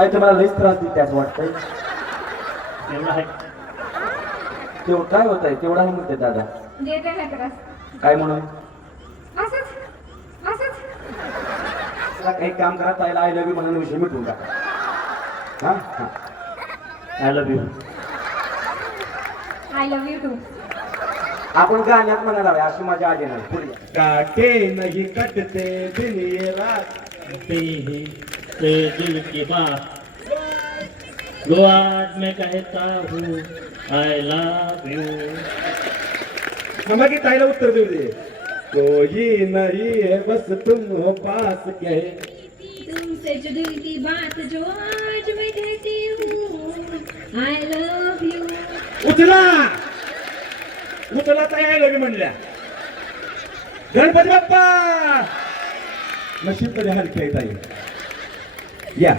काय तुम्हाला लईच त्रास देते असं वाटतंय? तेवढा आहे. तेवढं काय होत आहे तेवढा आहे म्हणते दादा. देते काय त्रास? काय म्हणून? असंच असंच. तुला काही काम करा ताईला आय लव्ह यू म्हणून विषय मिटवून टाका. हा हा I love you. I love you too. आपण गाण्यात म्हणायला हवे अशी माझी आजी नाही. पुढे काटे नाही कटते दिन ये रात. ही ते दिल की बात जो आज मैं कहता हूँ आय लव यू. थांबा की ताईला उत्तर देऊ दे. कोई नहीं है बस तुम हो पास के. तुमसे जो दिल की बात जो आज मैं कहती हूँ आय लव्ह यू. उचला उचला ताई आय लव्ह यू म्हणल्या. गणपती बाप्पा नशीब तरी हलकी आहे ताई. या